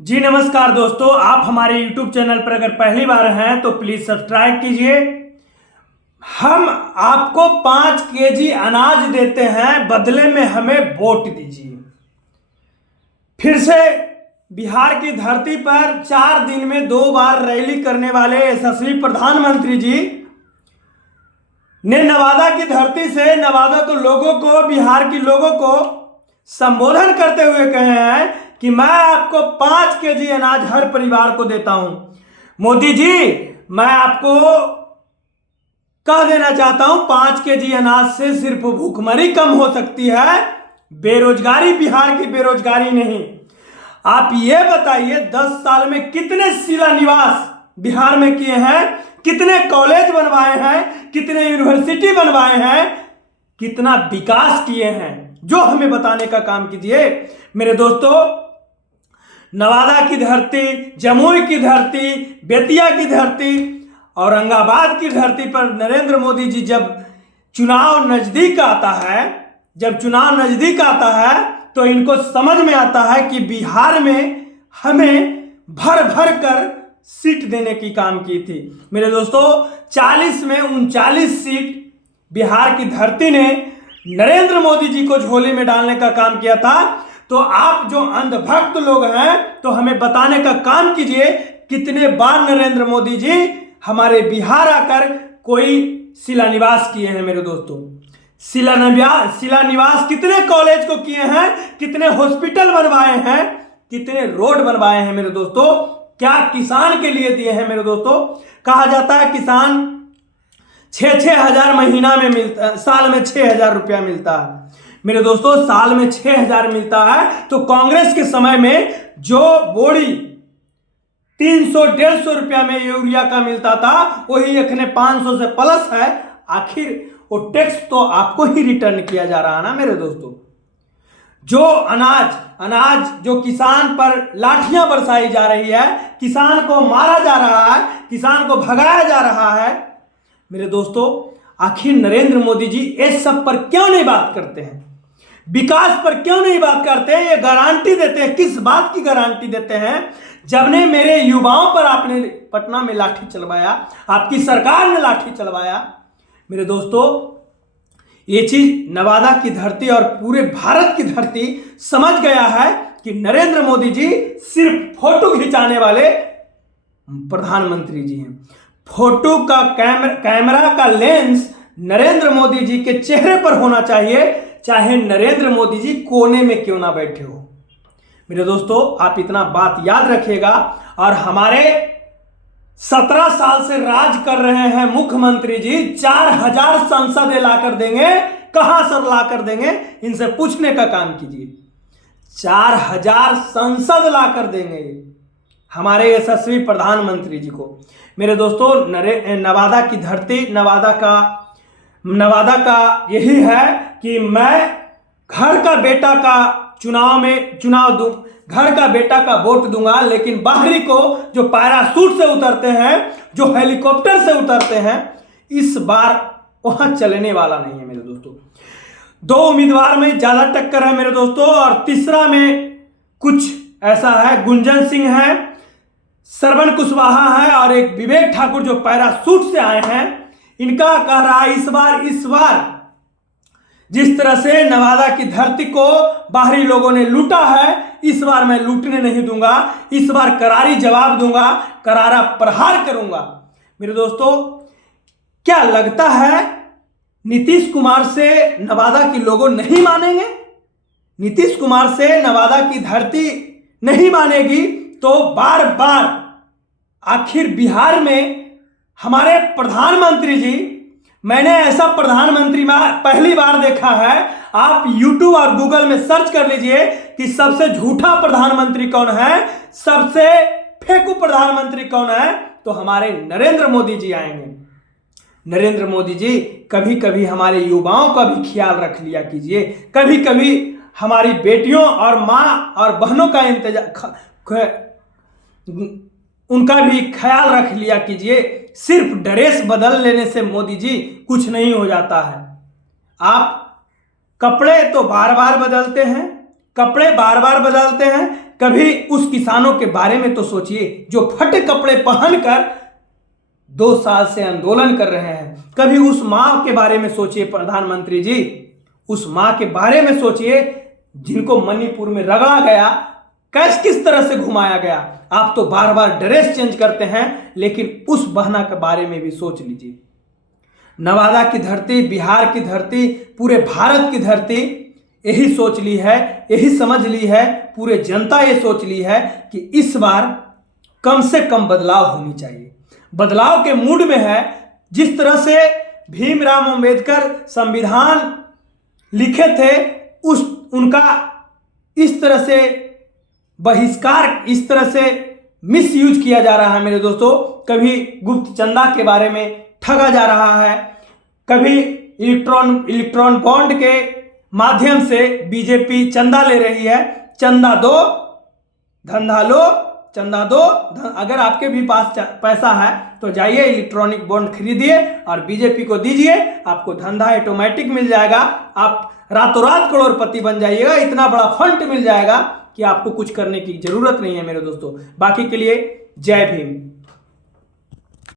जी नमस्कार दोस्तों, आप हमारे YouTube चैनल पर अगर पहली बार हैं तो प्लीज सब्सक्राइब कीजिए। हम आपको 5 केजी अनाज देते हैं, बदले में हमें वोट दीजिए। फिर से बिहार की धरती पर 4 दिन में 2 बार रैली करने वाले यशस्वी प्रधानमंत्री जी ने नवादा की धरती से नवादा के लोगों को, बिहार के लोगों को संबोधन करते हुए कहे हैं कि मैं आपको 5 केजी अनाज हर परिवार को देता हूं। मोदी जी, मैं आपको कह देना चाहता हूं, 5 केजी अनाज से सिर्फ भूखमरी कम हो सकती है, बेरोजगारी, बिहार की बेरोजगारी नहीं। आप ये बताइए 10 साल में कितने शिलान्यास बिहार में किए हैं, कितने कॉलेज बनवाए हैं, कितने यूनिवर्सिटी बनवाए हैं, कितना विकास किए हैं, जो हमें बताने का काम कीजिए। मेरे दोस्तों, नवादा की धरती, जमुई की धरती, बेतिया की धरती, औरंगाबाद की धरती पर नरेंद्र मोदी जी जब चुनाव नजदीक आता है तो इनको समझ में आता है कि बिहार में हमें भर भर कर सीट देने की काम की थी। मेरे दोस्तों, 40 में 39 सीट बिहार की धरती ने नरेंद्र मोदी जी को झोली में डालने का काम किया था। तो आप जो अंधभक्त लोग हैं, तो हमें बताने का काम कीजिए, कितने बार नरेंद्र मोदी जी हमारे बिहार आकर कोई शिलान्यास किए हैं। मेरे दोस्तों, शिलान्यास कितने कॉलेज को किए हैं, कितने हॉस्पिटल बनवाए हैं, कितने रोड बनवाए हैं। मेरे दोस्तों, क्या किसान के लिए दिए हैं। मेरे दोस्तों, कहा जाता है किसान 6-6 हजार महीना में मिलता है, साल में 6 हजार रुपया मिलता है। मेरे दोस्तों, साल में 6 हजार मिलता है, तो कांग्रेस के समय में जो बोरी 300-150 रुपया में यूरिया का मिलता था, वही अखने 500 से प्लस है। आखिर वो टैक्स तो आपको ही रिटर्न किया जा रहा है ना। मेरे दोस्तों, जो अनाज जो किसान पर लाठियां बरसाई जा रही है, किसान को मारा जा रहा है, किसान को भगाया जा रहा है। मेरे दोस्तों, आखिर नरेंद्र मोदी जी इस सब पर क्यों नहीं बात करते हैं, विकास पर क्यों नहीं बात करते हैं, ये गारंटी देते हैं। किस बात की गारंटी देते हैं? जब ने मेरे युवाओं पर आपने पटना में लाठी चलवाया, आपकी सरकार ने लाठी चलवाया। मेरे दोस्तों, ये चीज नवादा की धरती और पूरे भारत की धरती समझ गया है कि नरेंद्र मोदी जी सिर्फ फोटो खिंचाने वाले प्रधानमंत्री जी हैं। फोटो का कैमरा का लेंस नरेंद्र मोदी जी के चेहरे पर होना चाहिए, चाहे नरेंद्र मोदी जी कोने में क्यों ना बैठे हो। मेरे दोस्तों, आप इतना बात याद रखिएगा। और हमारे 17 साल से राज कर रहे हैं मुख्यमंत्री जी, 4000 संसदें लाकर देंगे। कहां से लाकर देंगे, इनसे पूछने का काम कीजिए। 4000 संसद लाकर देंगे हमारे यशस्वी प्रधानमंत्री जी को। मेरे दोस्तों, नवादा की धरती, नवादा का यही है कि मैं घर का बेटा का चुनाव दूं, घर का बेटा का वोट दूंगा, लेकिन बाहरी को जो पैराशूट से उतरते हैं, जो हेलीकॉप्टर से उतरते हैं, इस बार वहां चलने वाला नहीं है। मेरे दोस्तों, 2 उम्मीदवार में ज्यादा टक्कर है। मेरे दोस्तों, और तीसरा में कुछ ऐसा है, गुंजन सिंह है, श्रवण कुशवाहा है, और एक विवेक ठाकुर जो पैराशूट से आए हैं। इनका कह रहा है इस बार जिस तरह से नवादा की धरती को बाहरी लोगों ने लूटा है, इस बार मैं लूटने नहीं दूंगा। इस बार करारी जवाब दूंगा, करारा प्रहार करूंगा। मेरे दोस्तों, क्या लगता है नीतीश कुमार से नवादा के लोगों नहीं मानेंगे? नीतीश कुमार से नवादा की धरती नहीं मानेगी तो बार बार आखिर बिहार में हमारे प्रधानमंत्री जी, मैंने ऐसा प्रधानमंत्री पहली बार देखा है। आप YouTube और Google में सर्च कर लीजिए कि सबसे झूठा प्रधानमंत्री कौन है, सबसे फेंकू प्रधानमंत्री कौन है, तो हमारे नरेंद्र मोदी जी आएंगे। नरेंद्र मोदी जी, कभी कभी हमारे युवाओं का भी ख्याल रख लिया कीजिए, कभी कभी हमारी बेटियों और माँ और बहनों का उनका भी ख्याल रख लिया कीजिए। सिर्फ ड्रेस बदल लेने से मोदी जी कुछ नहीं हो जाता है। आप कपड़े तो बार बार बदलते हैं, कभी उस किसानों के बारे में तो सोचिए जो फटे कपड़े पहनकर 2 साल से आंदोलन कर रहे हैं। कभी उस मां के बारे में सोचिए प्रधानमंत्री जी, उस मां के बारे में सोचिए जिनको मणिपुर में रगड़ा गया, किस तरह से घुमाया गया। आप तो बार बार ड्रेस चेंज करते हैं, लेकिन उस बहना के बारे में भी सोच लीजिए। नवादा की धरती, बिहार की धरती, पूरे भारत की धरती यही सोच ली है, यही समझ ली है, पूरे जनता ये सोच ली है कि इस बार कम से कम बदलाव होनी चाहिए। बदलाव के मूड में है। जिस तरह से भीमराव अंबेडकर संविधान लिखे थे, उनका इस तरह से बहिष्कार, इस तरह से मिस यूज किया जा रहा है मेरे दोस्तों। कभी गुप्त चंदा के बारे में ठगा जा रहा है, कभी इलेक्ट्रॉन बॉन्ड के माध्यम से बीजेपी चंदा ले रही है। चंदा दो धंधा लो, चंदा दो। अगर आपके भी पास पैसा है तो जाइए इलेक्ट्रॉनिक बॉन्ड खरीदिए और बीजेपी को दीजिए, आपको धंधा ऑटोमेटिक मिल जाएगा। आप रातों रात करोड़पति बन जाइएगा, इतना बड़ा फंड मिल जाएगा कि आपको कुछ करने की जरूरत नहीं है मेरे दोस्तों। बाकी के लिए जय भीम।